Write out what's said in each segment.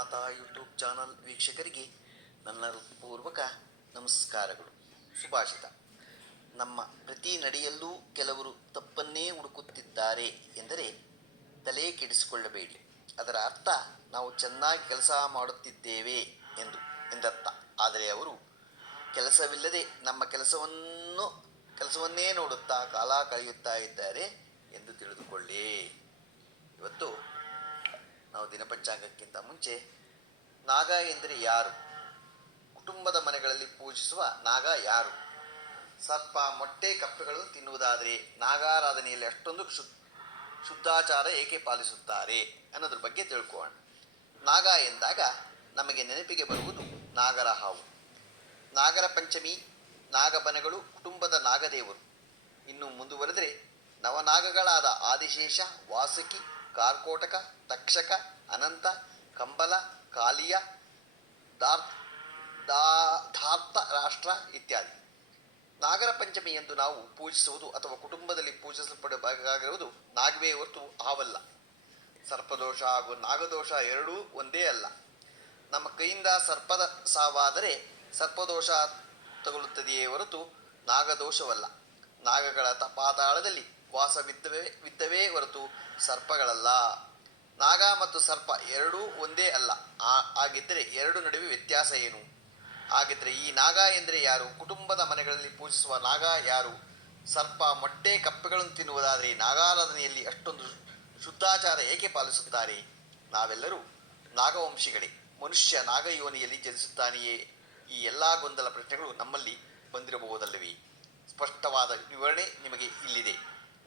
ಮಾತಾ YouTube channel ವೀಕ್ಷಕರಿಗೆ ನನ್ನ ಹೃತ್ಪೂರ್ವಕ ನಮಸ್ಕಾರಗಳು. ಸುಭಾಷಿತ: ನಮ್ಮ ಪ್ರತಿ ನಡೆಯಲ್ಲೂ ಕೆಲವರು ತಪ್ಪನ್ನೇ ಹುಡುಕುತ್ತಿದ್ದಾರೆ ಎಂದರೆ ತಲೆ ಕೆಡಿಸಿಕೊಳ್ಳಬೇಡಿ. ಅದರ ಅರ್ಥ ನಾವು ಚೆನ್ನಾಗಿ ಕೆಲಸ ಮಾಡುತ್ತಿದ್ದೇವೆ ಎಂದರ್ಥ. ಆದರೆ ಅವರು ಕೆಲಸವಿಲ್ಲದೆ ನಮ್ಮ ಕೆಲಸವನ್ನೇ ನೋಡುತ್ತಾ ಕಾಲ ಕಳೆಯುತ್ತಾ ಇದ್ದಾರೆ ಎಂದು ತಿಳಿದುಕೊಳ್ಳಿ. ಇವತ್ತು ನಾವು ದಿನಪಂಚಾಂಗಕ್ಕಿಂತ ಮುಂಚೆ ನಾಗ ಎಂದರೆ ಯಾರು, ಕುಟುಂಬದ ಮನೆಗಳಲ್ಲಿ ಪೂಜಿಸುವ ನಾಗ ಯಾರು, ಸರ್ಪ ಮೊಟ್ಟೆ ಕಪ್ಪೆಗಳು ತಿನ್ನುವುದಾದರೆ ನಾಗಾರಾಧನೆಯಲ್ಲಿ ಅಷ್ಟೊಂದು ಶುದ್ಧಾಚಾರ ಏಕೆ ಪಾಲಿಸುತ್ತಾರೆ ಅನ್ನೋದ್ರ ಬಗ್ಗೆ ತಿಳ್ಕೊಳ್ಳೋಣ. ನಾಗ ಎಂದಾಗ ನಮಗೆ ನೆನಪಿಗೆ ಬರುವುದು ನಾಗರ ಹಾವು. ನಾಗರ ಪಂಚಮಿ, ನಾಗಬನಗಳು ಕುಟುಂಬದ ನಾಗದೇವರು. ಇನ್ನು ಮುಂದುವರೆದರೆ ನವನಾಗಗಳಾದ ಆದಿಶೇಷ, ವಾಸುಕಿ, ಕಾರ್ಕೋಟಕ, ತಕ್ಷಕ, ಅನಂತ, ಕಂಬಲ, ಕಾಲಿಯ, ಧಾರ್ತ ರಾಷ್ಟ್ರ ಇತ್ಯಾದಿ. ನಾಗರ ಪಂಚಮಿ ಎಂದು ನಾವು ಪೂಜಿಸುವುದು ಅಥವಾ ಕುಟುಂಬದಲ್ಲಿ ಪೂಜಿಸಲ್ಪಡಬೇಕಾಗಿರುವುದು ನಾಗವೇ ಹೊರತು ಹಾವಲ್ಲ. ಸರ್ಪದೋಷ ಹಾಗೂ ನಾಗದೋಷ ಎರಡೂ ಒಂದೇ ಅಲ್ಲ. ನಮ್ಮ ಕೈಯಿಂದ ಸರ್ಪದ ಸಾವಾದರೆ ಸರ್ಪದೋಷ ತಗುಲುತ್ತದೆಯೇ ಹೊರತು ನಾಗದೋಷವಲ್ಲ. ನಾಗಗಳ ಪಾತಾಳದಲ್ಲಿ ವಾಸವಿದ್ದವೇ ಹೊರತು ಸರ್ಪಗಳಲ್ಲ. ನಾಗ ಮತ್ತು ಸರ್ಪ ಎರಡೂ ಒಂದೇ ಅಲ್ಲ. ಹಾಗಿದ್ದರೆ ಎರಡು ನಡುವೆ ವ್ಯತ್ಯಾಸ ಏನು? ಹಾಗಿದ್ದರೆ ಈ ನಾಗ ಎಂದರೆ ಯಾರು? ಕುಟುಂಬದ ಮನೆಗಳಲ್ಲಿ ಪೂಜಿಸುವ ನಾಗ ಯಾರು? ಸರ್ಪ ಮೊಟ್ಟೆ ಕಪ್ಪೆಗಳನ್ನು ತಿನ್ನುವುದಾದರೆ ನಾಗಾರಾಧನೆಯಲ್ಲಿ ಅಷ್ಟೊಂದು ಶುದ್ಧಾಚಾರ ಏಕೆ ಪಾಲಿಸುತ್ತಾರೆ? ನಾವೆಲ್ಲರೂ ನಾಗವಂಶಿಗಳೇ. ಮನುಷ್ಯ ನಾಗಯೋನಿಯಲ್ಲಿ ಜನಿಸುತ್ತಾನೆಯೇ? ಈ ಎಲ್ಲ ಗೊಂದಲ ಪ್ರಶ್ನೆಗಳು ನಮ್ಮಲ್ಲಿ ಬಂದಿರಬಹುದಲ್ಲವೇ? ಸ್ಪಷ್ಟವಾದ ವಿವರಣೆ ನಿಮಗೆ ಇಲ್ಲಿದೆ.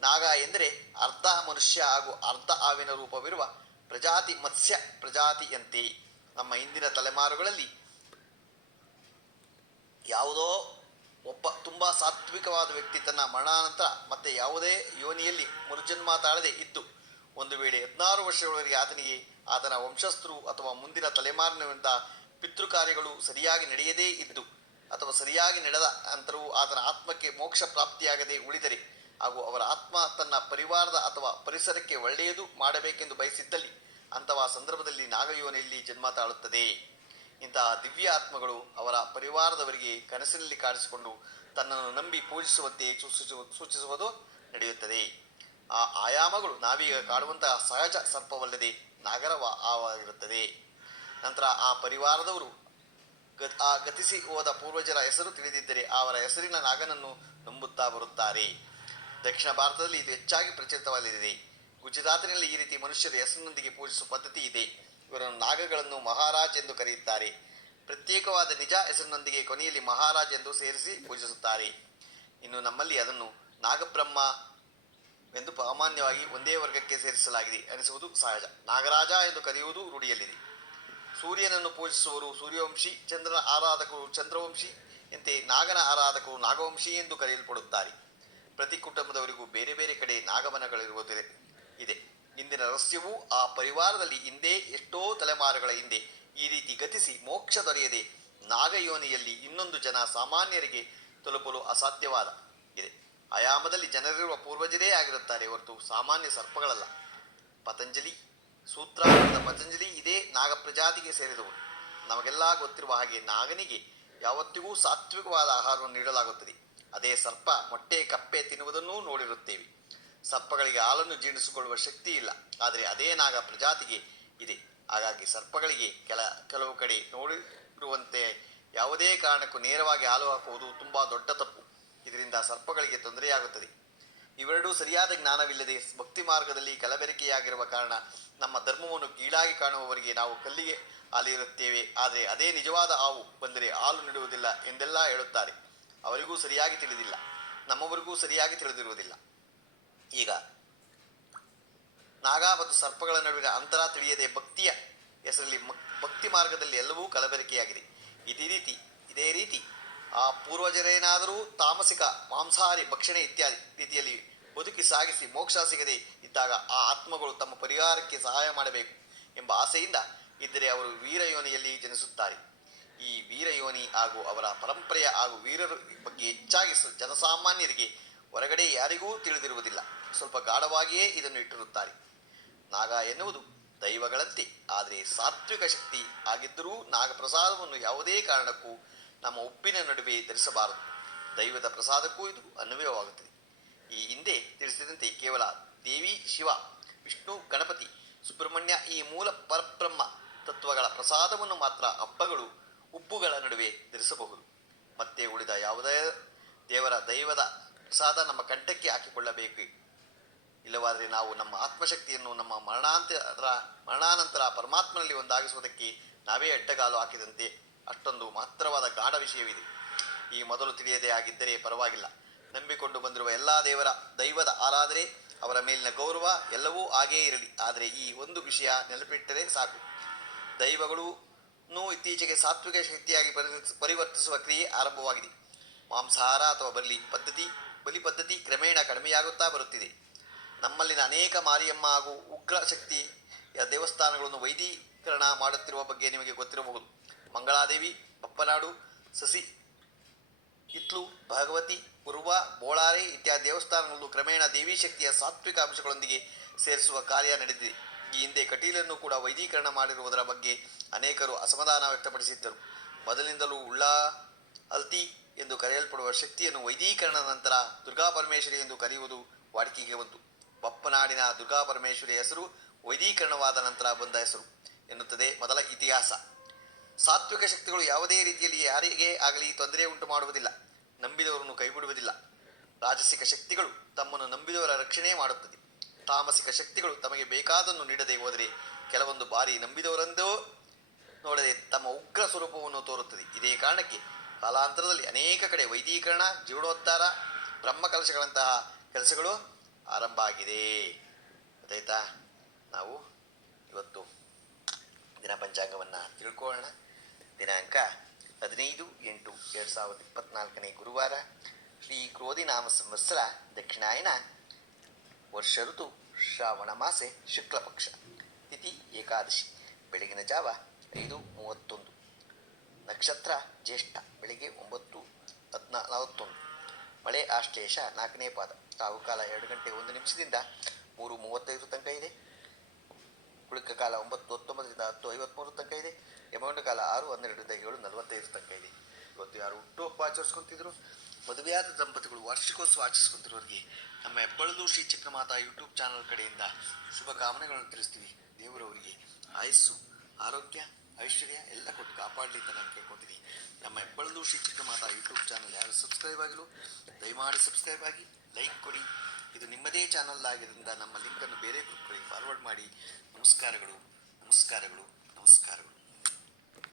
ನಾಗ ಎಂದರೆ ಅರ್ಧ ಮನುಷ್ಯ ಹಾಗೂ ಅರ್ಧ ಹಾವಿನ ರೂಪವಿರುವ ಪ್ರಜಾತಿ ಮತ್ಸ್ಯ ಪ್ರಜಾತಿಯಂತೆ. ನಮ್ಮ ಇಂದಿನ ತಲೆಮಾರುಗಳಲ್ಲಿ ಯಾವುದೋ ಒಬ್ಬ ತುಂಬ ಸಾತ್ವಿಕವಾದ ವ್ಯಕ್ತಿ ತನ್ನ ಮರಣಾನಂತರ ಮತ್ತೆ ಯಾವುದೇ ಯೋನಿಯಲ್ಲಿ ಮರುಜನ್ಮ ತಾಳದೆ ಇದ್ದು ಒಂದು ವೇಳೆ 16 ವರ್ಷಗಳವರೆಗೆ ಆತನಿಗೆ ಆತನ ವಂಶಸ್ಥರು ಅಥವಾ ಮುಂದಿನ ತಲೆಮಾರಿನಿಂದ ಪಿತೃಕಾರ್ಯಗಳು ಸರಿಯಾಗಿ ನಡೆಯದೇ ಇದ್ದು ಅಥವಾ ಸರಿಯಾಗಿ ನಡೆದ ನಂತರವೂ ಆತನ ಆತ್ಮಕ್ಕೆ ಮೋಕ್ಷ ಪ್ರಾಪ್ತಿಯಾಗದೆ ಉಳಿದರೆ ಹಾಗೂ ಅವರ ಆತ್ಮ ತನ್ನ ಪರಿವಾರದ ಅಥವಾ ಪರಿಸರಕ್ಕೆ ಒಳ್ಳೆಯದು ಮಾಡಬೇಕೆಂದು ಬಯಸಿದ್ದಲ್ಲಿ ಅಂತಹ ಸಂದರ್ಭದಲ್ಲಿ ನಾಗಯೋನಿಯಲ್ಲಿ ಜನ್ಮ ತಾಳುತ್ತದೆ. ಇಂತಹ ದಿವ್ಯ ಆತ್ಮಗಳು ಅವರ ಪರಿವಾರದವರಿಗೆ ಕನಸಿನಲ್ಲಿ ಕಾಣಿಸಿಕೊಂಡು ತನ್ನನ್ನು ನಂಬಿ ಪೂಜಿಸುವಂತೆ ಸೂಚಿಸುವುದು ನಡೆಯುತ್ತದೆ. ಆ ಆಯಾಮಗಳು ನಾವೀಗ ಕಾಡುವಂತಹ ಸಹಜ ಸರ್ಪವಲ್ಲದೆ ನಾಗರ ಆಗಿರುತ್ತದೆ. ನಂತರ ಆ ಪರಿವಾರದವರು ಗತಿಸಿ ಹೋದ ಪೂರ್ವಜರ ಹೆಸರು ತಿಳಿದಿದ್ದರೆ ಅವರ ಹೆಸರಿನ ನಾಗನನ್ನು ನಂಬುತ್ತಾ ಬರುತ್ತಾರೆ. ದಕ್ಷಿಣ ಭಾರತದಲ್ಲಿ ಇದು ಹೆಚ್ಚಾಗಿ ಪ್ರಚಲಿತವಾಗಿದೆ. ಗುಜರಾತಿನಲ್ಲಿ ಈ ರೀತಿ ಮನುಷ್ಯರ ಹೆಸರಿನೊಂದಿಗೆ ಪೂಜಿಸುವ ಪದ್ಧತಿ ಇದೆ. ಇವರನ್ನು ನಾಗಗಳನ್ನು ಮಹಾರಾಜ್ ಎಂದು ಕರೆಯುತ್ತಾರೆ. ಪ್ರತ್ಯೇಕವಾದ ನಿಜ ಹೆಸರಿನೊಂದಿಗೆ ಕೊನೆಯಲ್ಲಿ ಮಹಾರಾಜ್ ಎಂದು ಸೇರಿಸಿ ಪೂಜಿಸುತ್ತಾರೆ. ಇನ್ನು ನಮ್ಮಲ್ಲಿ ಅದನ್ನು ನಾಗಬ್ರಹ್ಮ ಎಂದು ಸಾಮಾನ್ಯವಾಗಿ ಒಂದೇ ವರ್ಗಕ್ಕೆ ಸೇರಿಸಲಾಗಿದೆ ಅನಿಸುವುದು ಸಹಜ. ನಾಗರಾಜ ಎಂದು ಕರೆಯುವುದು ರೂಢಿಯಲ್ಲಿದೆ. ಸೂರ್ಯನನ್ನು ಪೂಜಿಸುವವರು ಸೂರ್ಯವಂಶಿ, ಚಂದ್ರನ ಆರಾಧಕರು ಚಂದ್ರವಂಶಿ ಎಂತೆ ನಾಗನ ಆರಾಧಕರು ನಾಗವಂಶಿ ಎಂದು ಕರೆಯಲ್ಪಡುತ್ತಾರೆ. ಪ್ರತಿ ಕುಟುಂಬದವರಿಗೂ ಬೇರೆ ಬೇರೆ ಕಡೆ ನಾಗವನಗಳಿರುವುದೇ ಇದೆ. ಇಂದಿನ ರಹಸ್ಯವೂ ಆ ಪರಿವಾರದಲ್ಲಿ ಹಿಂದೆ ಎಷ್ಟೋ ತಲೆಮಾರುಗಳ ಹಿಂದೆ ಈ ರೀತಿ ಗತಿಸಿ ಮೋಕ್ಷ ದೊರೆಯದೆ ನಾಗಯೋನಿಯಲ್ಲಿ ಇನ್ನೊಂದು ಜನ ಸಾಮಾನ್ಯರಿಗೆ ತಲುಪಲು ಅಸಾಧ್ಯವಾದ ಇದೆ. ಆಯಾಮದಲ್ಲಿ ಜನರಿರುವ ಪೂರ್ವಜರೇ ಆಗಿರುತ್ತಾರೆ ಹೊರತು ಸಾಮಾನ್ಯ ಸರ್ಪಗಳಲ್ಲ. ಪತಂಜಲಿ ಇದೇ ನಾಗ ಪ್ರಜಾತಿಗೆ ಸೇರಿದವರು. ನಮಗೆಲ್ಲ ಗೊತ್ತಿರುವ ಹಾಗೆ ನಾಗನಿಗೆ ಯಾವತ್ತಿಗೂ ಸಾತ್ವಿಕವಾದ ಆಹಾರವನ್ನು ನೀಡಲಾಗುತ್ತದೆ. ಅದೇ ಸರ್ಪ ಮೊಟ್ಟೆ ಕಪ್ಪೆ ತಿನ್ನುವುದನ್ನೂ ನೋಡಿರುತ್ತೇವೆ. ಸರ್ಪಗಳಿಗೆ ಹಾಲನ್ನು ಜೀರ್ಣಿಸಿಕೊಳ್ಳುವ ಶಕ್ತಿ ಇಲ್ಲ, ಆದರೆ ಅದೇ ನಾಗ ಪ್ರಜಾತಿಗೆ ಇದೆ. ಹಾಗಾಗಿ ಸರ್ಪಗಳಿಗೆ ಕೆಲವು ಕಡೆ ನೋಡಿರುವಂತೆ ಯಾವುದೇ ಕಾರಣಕ್ಕೂ ನೇರವಾಗಿ ಹಾಲು ಹಾಕುವುದು ತುಂಬ ದೊಡ್ಡ ತಪ್ಪು. ಇದರಿಂದ ಸರ್ಪಗಳಿಗೆ ತೊಂದರೆಯಾಗುತ್ತದೆ. ಇವೆರಡೂ ಸರಿಯಾದ ಜ್ಞಾನವಿಲ್ಲದೆ ಭಕ್ತಿ ಮಾರ್ಗದಲ್ಲಿ ಕಲಬೆರಕೆಯಾಗಿರುವ ಕಾರಣ ನಮ್ಮ ಧರ್ಮವನ್ನು ಕೀಳಾಗಿ ಕಾಣುವವರಿಗೆ ನಾವು ಕಲ್ಲಿಗೆ ಹಾಲಿರುತ್ತೇವೆ, ಆದರೆ ಅದೇ ನಿಜವಾದ ಹಾವು ಬಂದರೆ ಹಾಲು ನೀಡುವುದಿಲ್ಲ ಎಂದೆಲ್ಲ ಹೇಳುತ್ತಾರೆ. ಅವರಿಗೂ ಸರಿಯಾಗಿ ತಿಳಿದಿಲ್ಲ, ನಮ್ಮವರಿಗೂ ಸರಿಯಾಗಿ ತಿಳಿದಿರುವುದಿಲ್ಲ. ಈಗ ನಾಗ ಮತ್ತು ಸರ್ಪಗಳ ನಡುವಿನ ಅಂತರ ತಿಳಿಯದೆ ಭಕ್ತಿಯ ಹೆಸರಲ್ಲಿ ಭಕ್ತಿ ಮಾರ್ಗದಲ್ಲಿ ಎಲ್ಲವೂ ಕಲಬೆರಕೆಯಾಗಿದೆ. ಇದೇ ರೀತಿ ಆ ಪೂರ್ವಜರೇನಾದರೂ ತಾಮಸಿಕ ಮಾಂಸಾಹಾರಿ ಭಕ್ಷಣೆ ಇತ್ಯಾದಿ ರೀತಿಯಲ್ಲಿ ಬದುಕಿ ಸಾಗಿಸಿ ಮೋಕ್ಷ ಸಿಗದೆ ಇದ್ದಾಗ ಆ ಆತ್ಮಗಳು ತಮ್ಮ ಪರಿವಾರಕ್ಕೆ ಸಹಾಯ ಮಾಡಬೇಕು ಎಂಬ ಆಸೆಯಿಂದ ಇದ್ದರೆ ಅವರು ವೀರಯೋನಿಯಲ್ಲಿ ಜನಿಸುತ್ತಾರೆ. ಈ ವೀರಯೋನಿ ಹಾಗೂ ಅವರ ಪರಂಪರೆಯ ಹಾಗೂ ವೀರರ ಬಗ್ಗೆ ಹೆಚ್ಚಾಗಿ ಜನಸಾಮಾನ್ಯರಿಗೆ ಹೊರಗಡೆ ಯಾರಿಗೂ ತಿಳಿದಿರುವುದಿಲ್ಲ. ಸ್ವಲ್ಪ ಗಾಢವಾಗಿಯೇ ಇದನ್ನು ಇಟ್ಟಿರುತ್ತಾರೆ. ನಾಗ ಎನ್ನುವುದು ದೈವಗಳಂತೆ, ಆದರೆ ಸಾತ್ವಿಕ ಶಕ್ತಿ ಆಗಿದ್ದರೂ ನಾಗಪ್ರಸಾದವನ್ನು ಯಾವುದೇ ಕಾರಣಕ್ಕೂ ನಮ್ಮ ಉಪ್ಪಿನ ನಡುವೆ ಧರಿಸಬಾರದು. ದೈವದ ಪ್ರಸಾದಕ್ಕೂ ಇದು ಅನ್ವಯವಾಗುತ್ತದೆ. ಈ ಹಿಂದೆ ತಿಳಿಸಿದಂತೆ ಕೇವಲ ದೇವಿ ಶಿವ, ವಿಷ್ಣು, ಗಣಪತಿ, ಸುಬ್ರಹ್ಮಣ್ಯ ಈ ಮೂಲ ಪರಬ್ರಹ್ಮ ತತ್ವಗಳ ಪ್ರಸಾದವನ್ನು ಮಾತ್ರ ಹಬ್ಬಗಳು, ಉಬ್ಬುಗಳ ನಡುವೆ ಧರಿಸಬಹುದು. ಮತ್ತೆ ಉಳಿದ ಯಾವುದೇ ದೈವದ ಪ್ರಸಾದ ನಮ್ಮ ಕಂಠಕ್ಕೆ ಹಾಕಿಕೊಳ್ಳಬೇಕು. ಇಲ್ಲವಾದರೆ ನಾವು ನಮ್ಮ ಆತ್ಮಶಕ್ತಿಯನ್ನು ನಮ್ಮ ಮರಣಾನಂತರ ಪರಮಾತ್ಮನಲ್ಲಿ ಒಂದಾಗಿಸುವುದಕ್ಕೆ ನಾವೇ ಅಡ್ಡಗಾಲು ಹಾಕಿದಂತೆ. ಅಷ್ಟೊಂದು ಮಹತ್ತರವಾದ ಗಾಢ ವಿಷಯವಿದೆ. ಈ ಮೊದಲು ತಿಳಿಯದೇ ಆಗಿದ್ದರೆ ಪರವಾಗಿಲ್ಲ. ನಂಬಿಕೊಂಡು ಬಂದಿರುವ ಎಲ್ಲ ದೈವದ ಆರಾಧನೆ, ಅವರ ಮೇಲಿನ ಗೌರವ ಎಲ್ಲವೂ ಹಾಗೇ ಇರಲಿ. ಆದರೆ ಈ ಒಂದು ವಿಷಯ ನೆನಪಿಟ್ಟರೆ ಸಾಕು. ದೈವಗಳನ್ನು ಇತ್ತೀಚೆಗೆ ಸಾತ್ವಿಕ ಶಕ್ತಿಯಾಗಿ ಪರಿವರ್ತಿಸುವ ಕ್ರಿಯೆ ಆರಂಭವಾಗಿದೆ. ಮಾಂಸಾಹಾರ ಅಥವಾ ಬಲಿ ಪದ್ಧತಿ ಕ್ರಮೇಣ ಕಡಿಮೆಯಾಗುತ್ತಾ ಬರುತ್ತಿದೆ. ನಮ್ಮಲ್ಲಿನ ಅನೇಕ ಮಾರಿಯಮ್ಮ ಹಾಗೂ ಉಗ್ರ ಶಕ್ತಿಯ ದೇವಸ್ಥಾನಗಳನ್ನು ವೈದಿಕರಣ ಮಾಡುತ್ತಿರುವ ಬಗ್ಗೆ ನಿಮಗೆ ಗೊತ್ತಿರಬಹುದು. ಮಂಗಳಾದೇವಿ, ಬಪ್ಪನಾಡು, ಸಸಿ ಇತ್ಲು, ಭಗವತಿ, ಕುರುವ, ಬೋಳಾರೆ ಇತ್ಯಾದಿ ದೇವಸ್ಥಾನಗಳು ಕ್ರಮೇಣ ದೇವಿ ಶಕ್ತಿಯ ಸಾತ್ವಿಕ ಅಂಶಗಳೊಂದಿಗೆ ಸೇರಿಸುವ ಕಾರ್ಯ ನಡೆದಿದೆ. ಈ ಹಿಂದೆ ಕಟೀಲನ್ನು ಕೂಡ ವೈದೀಕರಣ ಮಾಡಿರುವುದರ ಬಗ್ಗೆ ಅನೇಕರು ಅಸಮಾಧಾನ ವ್ಯಕ್ತಪಡಿಸಿದ್ದರು. ಮೊದಲಿನಿಂದಲೂ ಅಲ್ತಿ ಎಂದು ಕರೆಯಲ್ಪಡುವ ಶಕ್ತಿಯನ್ನು ವೈದೀಕರಣದ ನಂತರ ದುರ್ಗಾಪರಮೇಶ್ವರಿ ಎಂದು ಕರೆಯುವುದು ವಾಡಿಕೆಗೆ ಬಂತು. ಬಪ್ಪನಾಡಿನ ದುರ್ಗಾಪರಮೇಶ್ವರಿ ಹೆಸರು ವೈದೀಕರಣವಾದ ನಂತರ ಬಂದ ಹೆಸರು ಎನ್ನುತ್ತದೆ ಮೊದಲ ಇತಿಹಾಸ. ಸಾತ್ವಿಕ ಶಕ್ತಿಗಳು ಯಾವುದೇ ರೀತಿಯಲ್ಲಿ ಯಾರಿಗೇ ಆಗಲಿ ತೊಂದರೆ ಉಂಟು ಮಾಡುವುದಿಲ್ಲ, ನಂಬಿದವರನ್ನು ಕೈಬಿಡುವುದಿಲ್ಲ. ರಾಜಸಿಕ ಶಕ್ತಿಗಳು ತಮ್ಮನ್ನು ನಂಬಿದವರ ರಕ್ಷಣೆ ಮಾಡುತ್ತದೆ. ತಾಮಸಿಕ ಶಕ್ತಿಗಳು ತಮಗೆ ಬೇಕಾದನ್ನು ನೀಡದೆ ಹೋದರೆ ಕೆಲವೊಂದು ಬಾರಿ ನಂಬಿದವರೆಂದೋ ನೋಡದೆ ತಮ್ಮ ಉಗ್ರ ಸ್ವರೂಪವನ್ನು ತೋರುತ್ತದೆ. ಇದೇ ಕಾರಣಕ್ಕೆ ಕಾಲಾಂತರದಲ್ಲಿ ಅನೇಕ ಕಡೆ ವೈದೀಕರಣ, ಜೀರ್ಣೋದ್ಧಾರ, ಬ್ರಹ್ಮಕಲಶಗಳಂತಹ ಕೆಲಸಗಳು ಆರಂಭ ಆಗಿದೆ. ಗೊತ್ತಾಯ್ತಾ? ನಾವು ಇವತ್ತು ದಿನ ಪಂಚಾಂಗವನ್ನು ತಿಳ್ಕೊಳ್ಳೋಣ. ದಿನಾಂಕ 15/8/2024 ಗುರುವಾರ, ಶ್ರೀ ಕ್ರೋಧಿನಾಮ ಸಂವತ್ಸರ, ದಕ್ಷಿಣಾಯನ, ವರ್ಷ ಋತು ಶ್ರಾವಣ ಮಾಸೆ, ಶುಕ್ಲ ಪಕ್ಷ, ತಿಥಿ ಏಕಾದಶಿ, ಬೆಳಗಿನ ಜಾವ 5:31, ನಕ್ಷತ್ರ ಜ್ಯೇಷ್ಠ, ಬೆಳಿಗ್ಗೆ 9:41, ಮಳೆ ಆಶ್ಲೇಷ 4ನೇ ಪಾದ, ರಾಹುಕಾಲ 2 ಗಂಟೆ 1 ನಿಮಿಷದಿಂದ 3:35 ತನಕ ಇದೆ. ಕುಳಿಕ ಕಾಲ 9:19ರಿಂದ 10:53 ತನಕ ಇದೆ. ಯಮಗಂಡ ಕಾಲ 6:12ರಿಂದ 7:45 ತನಕ ಇದೆ. ಇವತ್ತು ಯಾರು ಹುಟ್ಟುಹಬ್ಬ ಆಚರಿಸ್ಕೊತಿದ್ರು, ಮದುವೆಯಾದ ದಂಪತಿಗಳು ವಾರ್ಷಿಕೋತ್ಸವ ಆಚರಿಸ್ಕೊತಿರೋರಿಗೆ ನಮ್ಮ ಹೆಬ್ಬಳದು ಶ್ರೀ ಚಕ್ರಮಾತಾ ಯೂಟ್ಯೂಬ್ ಚಾನಲ್ ಕಡೆಯಿಂದ ಶುಭ ಕಾಮನೆಗಳನ್ನು ತಿಳಿಸ್ತೀವಿ. ದೇವರವರಿಗೆ ಆಯಸ್ಸು, ಆರೋಗ್ಯ, ಐಶ್ವರ್ಯ ಎಲ್ಲ ಕೊಟ್ಟು ಕಾಪಾಡಲಿ ಅಂತ ನಾನು ಕೇಳ್ಕೊತೀನಿ. ನಮ್ಮ ಹೆಬ್ಬಳದು ಶ್ರೀ ಚಕ್ರಮಾತಾ ಯೂಟ್ಯೂಬ್ ಚಾನಲ್ ಯಾರು ಸಬ್ಸ್ಕ್ರೈಬ್ ಆಗಿಲ್ಲ ದಯಮಾಡಿ ಸಬ್ಸ್ಕ್ರೈಬ್ ಆಗಿ, ಲೈಕ್ ಕೊಡಿ. ಇದು ನಿಮ್ಮದೇ ಚಾನಲ್ ಆಗಿದ್ದರಿಂದ ನಮ್ಮ ಲಿಂಕನ್ನು ಬೇರೆ ಗ್ರೂಪ್ಗಳಿಗೆ ಫಾರ್ವರ್ಡ್ ಮಾಡಿ. ನಮಸ್ಕಾರಗಳು, ನಮಸ್ಕಾರಗಳು, ನಮಸ್ಕಾರಗಳು.